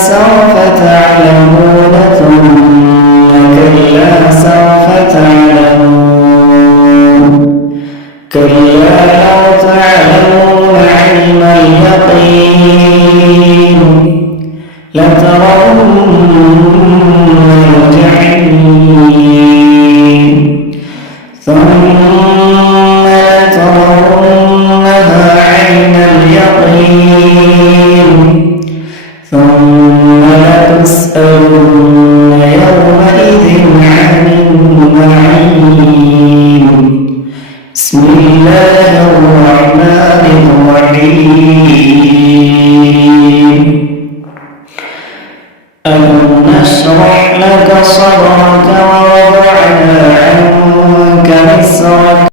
سوف تعلمون ثم كلا سوف تعلمون كلا لو تعلمون علم اليقين لترون الجحيم ثم لترونها عين اليقين ثم لتسألن يومئذ عن النعيم بسم الله الرحمن الرحيم ألم نشرح لك صدرك ووضعنا عنك وزرك